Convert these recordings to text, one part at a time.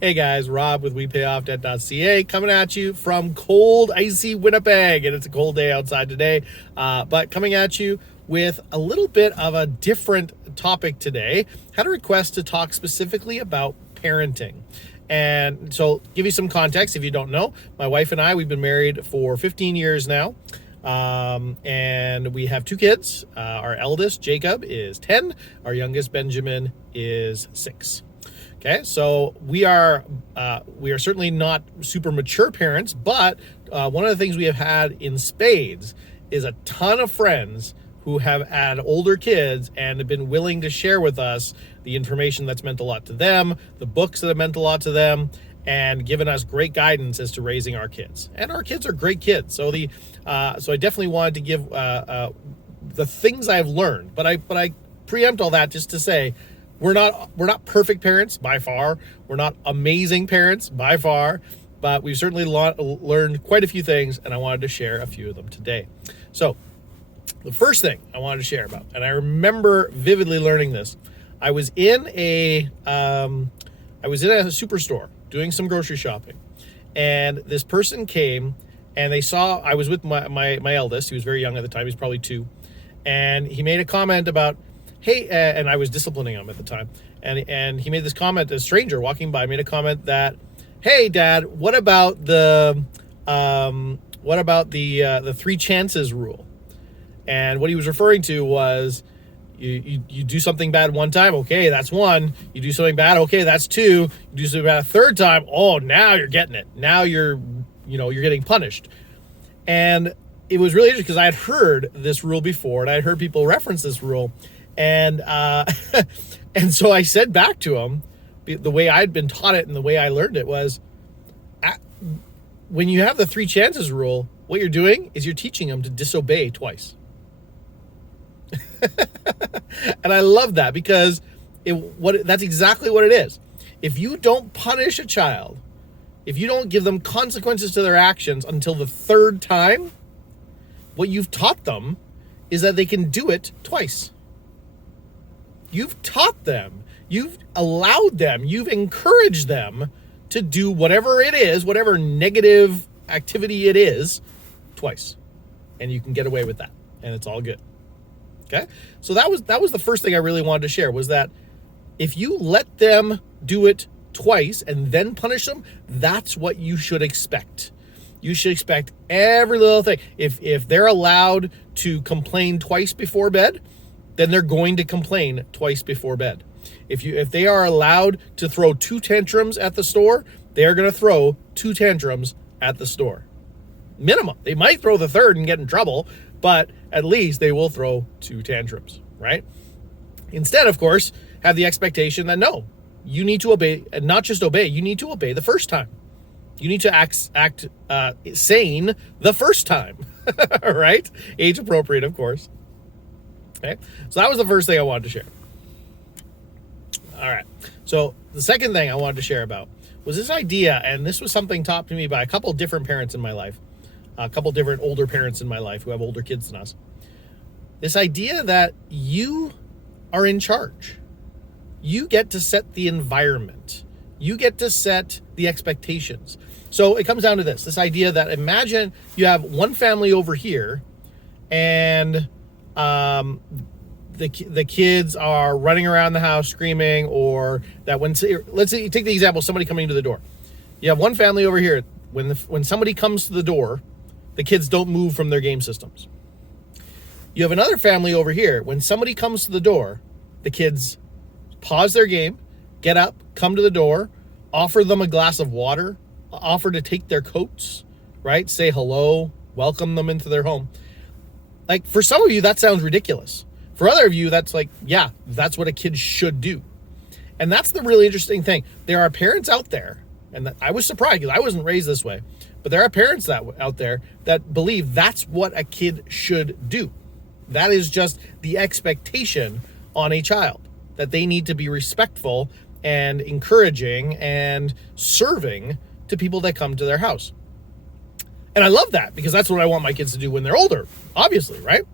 Hey guys, Rob with WePayOffDebt.ca coming at you from cold, icy Winnipeg. And it's a cold day outside today, but coming at you with a little bit of a different topic today. Had a request to talk specifically about parenting. And so give you some context if you don't know. My wife and I, we've been married for 15 years now. And we have two kids. Our eldest, Jacob, is 10. Our youngest, Benjamin, is 6. Okay, so we are certainly not super mature parents, but one of the things we have had in spades is a ton of friends who have had older kids and have been willing to share with us the information that's meant a lot to them, the books that have meant a lot to them, and given us great guidance as to raising our kids. And our kids are great kids. So I definitely wanted to give the things I've learned, but I preempt all that just to say we're not perfect parents by far. We're not amazing parents by far, but we've certainly learned quite a few things, and I wanted to share a few of them today. So the first thing I wanted to share about, and I remember vividly learning this, I was in a superstore doing some grocery shopping, and this person came and they saw I was with my eldest. He was very young at the time. He's probably 2, and he made a comment about, hey, and I was disciplining him at the time, and he made this comment. A stranger walking by made a comment that, hey, Dad, what about the 3 chances rule? And what he was referring to was, you do something bad one time, okay, that's 1. You do something bad, okay, that's 2. You do something bad a third time, oh, now you're getting it. Now you're getting punished. And it was really interesting because I had heard this rule before, and I had heard people reference this rule. And and so I said back to him, the way I'd been taught it and the way I learned it was, when you have the 3 chances rule, what you're doing is you're teaching them to disobey twice. And I love that because that's exactly what it is. If you don't punish a child, if you don't give them consequences to their actions until the 3rd time, what you've taught them is that they can do it twice. You've taught them, you've allowed them, you've encouraged them to do whatever it is, whatever negative activity it is, twice. And you can get away with that, and it's all good. Okay? So that was the first thing I really wanted to share, was that if you let them do it twice and then punish them, that's what you should expect. You should expect every little thing. If they're allowed to complain twice before bed, then they're going to complain twice before bed. If they are allowed to throw 2 tantrums at the store, they're going to throw 2 tantrums at the store. Minimum. They might throw the 3rd and get in trouble, but at least they will throw 2 tantrums, right? Instead, of course, have the expectation that no, you need to obey, and not just obey, you need to obey the first time. You need to act sane the first time, right? Age appropriate, of course. Okay, so that was the first thing I wanted to share. All right, so the second thing I wanted to share about was this idea, and this was something taught to me by a couple different parents in my life, a couple different older parents in my life who have older kids than us. This idea that you are in charge. You get to set the environment. You get to set the expectations. So it comes down to this idea that, imagine you have one family over here, and the kids are running around the house screaming, or that let's say you take the example of somebody coming to the door. You have one family over here. When somebody comes to the door, the kids don't move from their game systems. You have another family over here. When somebody comes to the door, the kids pause their game, get up, come to the door, offer them a glass of water, offer to take their coats, right? Say hello, welcome them into their home. Like, for some of you, that sounds ridiculous. For other of you, that's like, yeah, that's what a kid should do. And that's the really interesting thing. There are parents out there, and I was surprised because I wasn't raised this way, but there are parents out there that believe that's what a kid should do. That is just the expectation on a child, that they need to be respectful and encouraging and serving to people that come to their house. And I love that, because that's what I want my kids to do when they're older, obviously, right?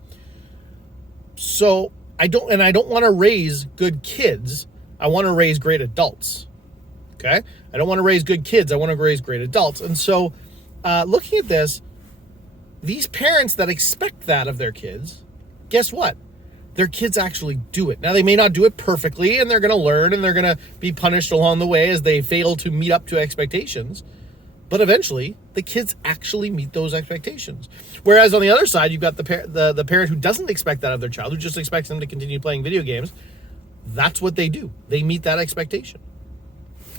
So I don't want to raise good kids. I want to raise great adults. Okay? I don't want to raise good kids. I want to raise great adults. And so looking at this, these parents that expect that of their kids, guess what? Their kids actually do it. Now, they may not do it perfectly, and they're going to learn, and they're going to be punished along the way as they fail to meet up to expectations. But eventually, the kids actually meet those expectations. Whereas on the other side, you've got the parent who doesn't expect that of their child, who just expects them to continue playing video games. That's what they do. They meet that expectation.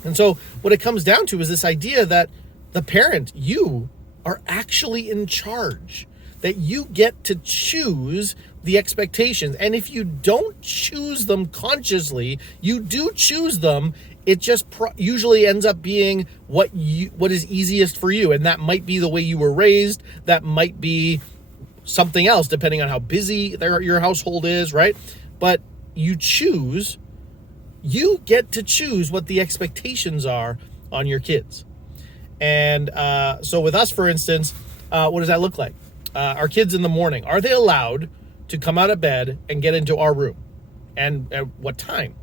And so what it comes down to is this idea that the parent, you, are actually in charge, that you get to choose the expectations. And if you don't choose them consciously, you do choose them. It just usually ends up being what is easiest for you. And that might be the way you were raised. That might be something else, depending on how busy your household is, right? But you get to choose what the expectations are on your kids. And so with us, for instance, what does that look like? Our kids in the morning, are they allowed to come out of bed and get into our room? And at what time?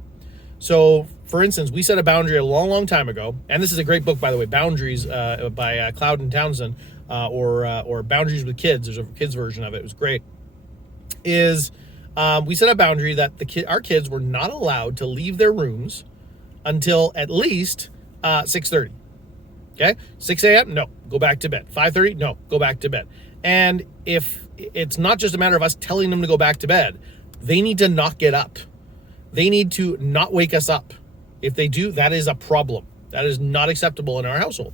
So, for instance, we set a boundary a long, long time ago, and this is a great book, by the way, Boundaries by Cloud and Townsend, or Boundaries with Kids. There's a kids version of it. It was great. We set a boundary that our kids were not allowed to leave their rooms until at least 6:30. Okay, 6 a.m., no, go back to bed. 5:30, no, go back to bed. And if it's not just a matter of us telling them to go back to bed, they need to not get up. They need to not wake us up. If they do, that is a problem. That is not acceptable in our household.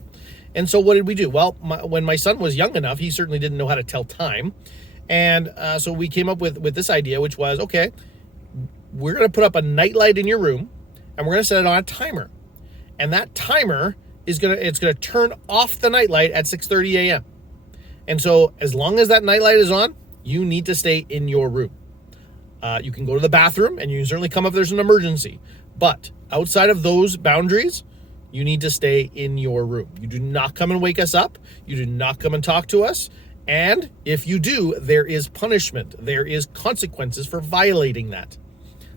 And so what did we do? Well, when my son was young enough, he certainly didn't know how to tell time. And so we came up with this idea, which was, okay, we're going to put up a nightlight in your room, and we're going to set it on a timer. And that timer it's going to turn off the nightlight at 6:30 a.m. And so as long as that nightlight is on, you need to stay in your room. You can go to the bathroom, and you can certainly come if there's an emergency. But outside of those boundaries, you need to stay in your room. You do not come and wake us up. You do not come and talk to us. And if you do, there is punishment. There is consequences for violating that.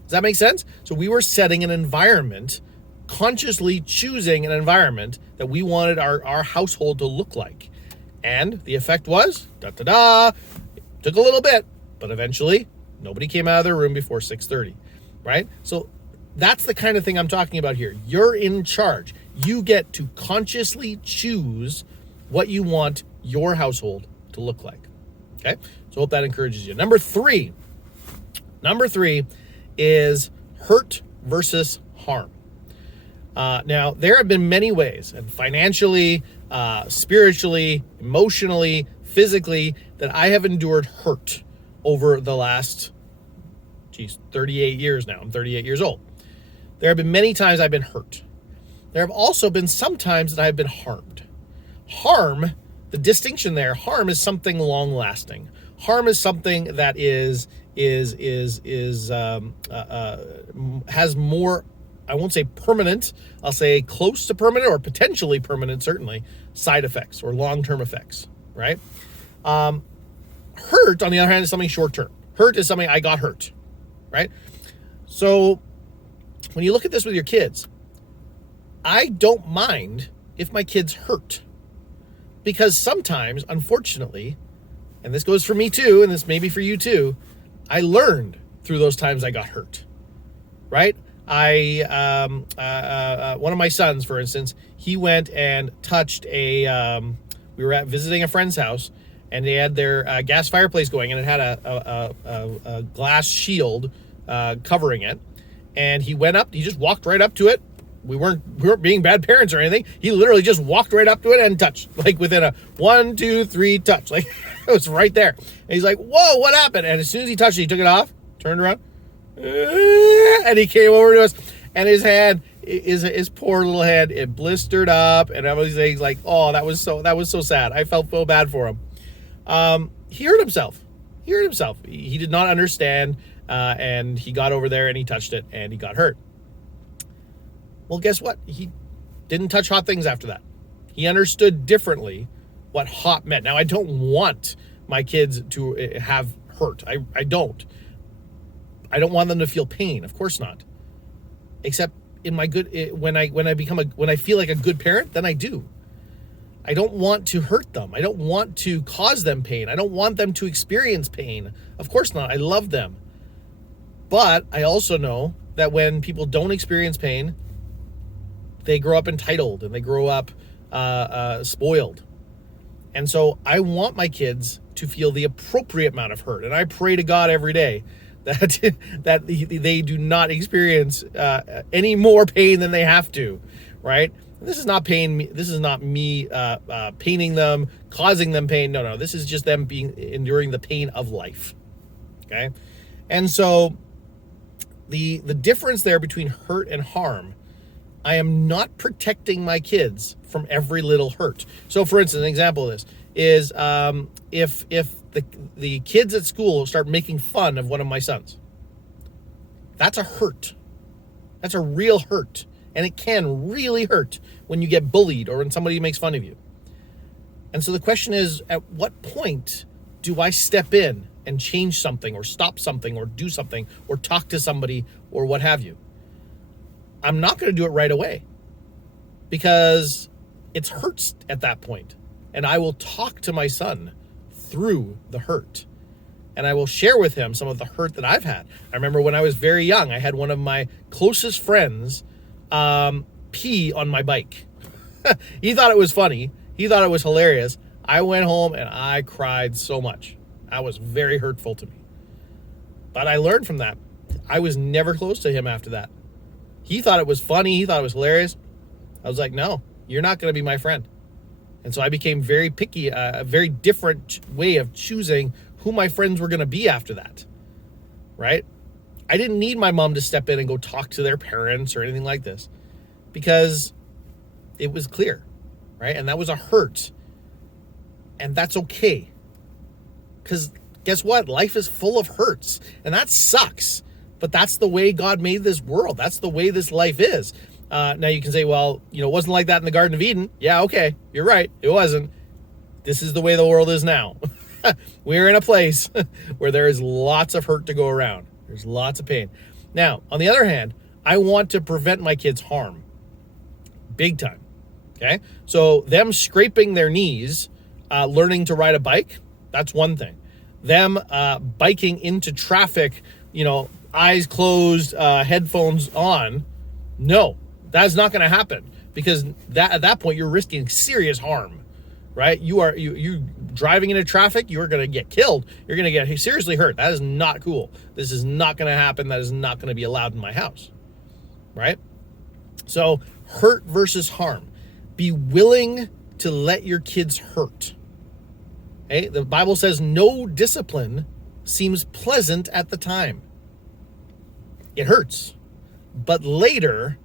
Does that make sense? So we were setting an environment, consciously choosing an environment that we wanted our household to look like. And the effect was, it took a little bit, but eventually nobody came out of their room before 6:30, right? So that's the kind of thing I'm talking about here. You're in charge. You get to consciously choose what you want your household to look like. Okay? So I hope that encourages you. Number three is hurt versus harm. Now, there have been many ways, and financially, spiritually, emotionally, physically, that I have endured hurt over the last, 38 years now. I'm 38 years old. There have been many times I've been hurt. There have also been some times that I've been harmed. Harm, the distinction there, harm is something long-lasting. Harm is something that has more, I won't say permanent, I'll say close to permanent or potentially permanent, certainly, side effects or long-term effects, right? Hurt, on the other hand, is something short-term. Hurt is something I got hurt, right? So when you look at this with your kids, I don't mind if my kids hurt, because sometimes, unfortunately, and this goes for me too, and this may be for you too, I learned through those times I got hurt, right? One of my sons, for instance, he went and touched we were visiting a friend's house, and they had their gas fireplace going, and it had a glass shield covering it. And he just walked right up to it. We weren't being bad parents or anything. He literally just walked right up to it and touched, like within a 1, 2, 3 touch. Like it was right there. And he's like, whoa, what happened? And as soon as he touched it, he took it off, turned around, and he came over to us, and his hand, his poor little hand, it blistered up, and I was like, oh, that was so sad. I felt so bad for him. He hurt himself. He did not understand, and he got over there and he touched it and he got hurt. Well, guess what? He didn't touch hot things after that. He understood differently what hot meant. Now, I don't want my kids to have hurt. I don't want them to feel pain. Of course not. Except in my when I feel like a good parent, then I do. I don't want to hurt them. I don't want to cause them pain. I don't want them to experience pain. Of course not. I love them. But I also know that when people don't experience pain, they grow up entitled and they grow up spoiled. And so I want my kids to feel the appropriate amount of hurt. And I pray to God every day that they do not experience any more pain than they have to, right? This is not pain. This is not me paining them, causing them pain. No. This is just them enduring the pain of life. Okay, and so the difference there between hurt and harm, I am not protecting my kids from every little hurt. So, for instance, an example of this is if the kids at school start making fun of one of my sons, that's a hurt. That's a real hurt. And it can really hurt when you get bullied or when somebody makes fun of you. And so the question is, at what point do I step in and change something or stop something or do something or talk to somebody or what have you? I'm not going to do it right away because it hurts at that point. And I will talk to my son through the hurt. And I will share with him some of the hurt that I've had. I remember when I was very young, I had one of my closest friends pee on my bike. He thought it was funny. He thought it was hilarious. I went home and I cried so much. That was very hurtful to me. But I learned from that. I was never close to him after that. He thought it was funny. He thought it was hilarious. I was like, no, you're not going to be my friend. And so I became very picky, a very different way of choosing who my friends were going to be after that, right? I didn't need my mom to step in and go talk to their parents or anything like this because it was clear, right? And that was a hurt. And that's okay. Because guess what? Life is full of hurts. And that sucks. But that's the way God made this world. That's the way this life is. Now you can say, well, it wasn't like that in the Garden of Eden. Yeah, okay. You're right. It wasn't. This is the way the world is now. We're in a place where there is lots of hurt to go around. There's lots of pain. Now, on the other hand, I want to prevent my kids harm. Big time. Okay? So them scraping their knees, learning to ride a bike, that's one thing. Them biking into traffic, eyes closed, headphones on, no, that's not going to happen because at that point you're risking serious harm, right? You driving into traffic, you are going to get killed. You're going to get seriously hurt. That is not cool. This is not going to happen. That is not going to be allowed in my house, right? So hurt versus harm. Be willing to let your kids hurt. Okay? The Bible says no discipline seems pleasant at the time. It hurts, but later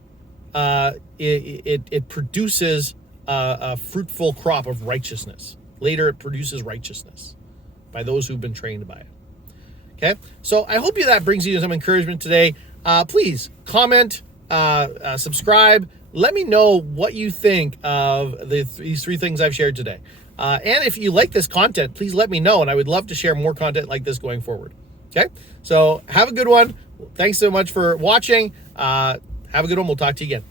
it produces a fruitful crop of righteousness. Later it produces righteousness by those who've been trained by it. Okay, so I hope that brings you some encouragement today. Please comment, subscribe. Let me know what you think of these three things I've shared today. And if you like this content, please let me know, and I would love to share more content like this going forward. Okay, so have a good one. Thanks so much for watching. Have a good one. We'll talk to you again.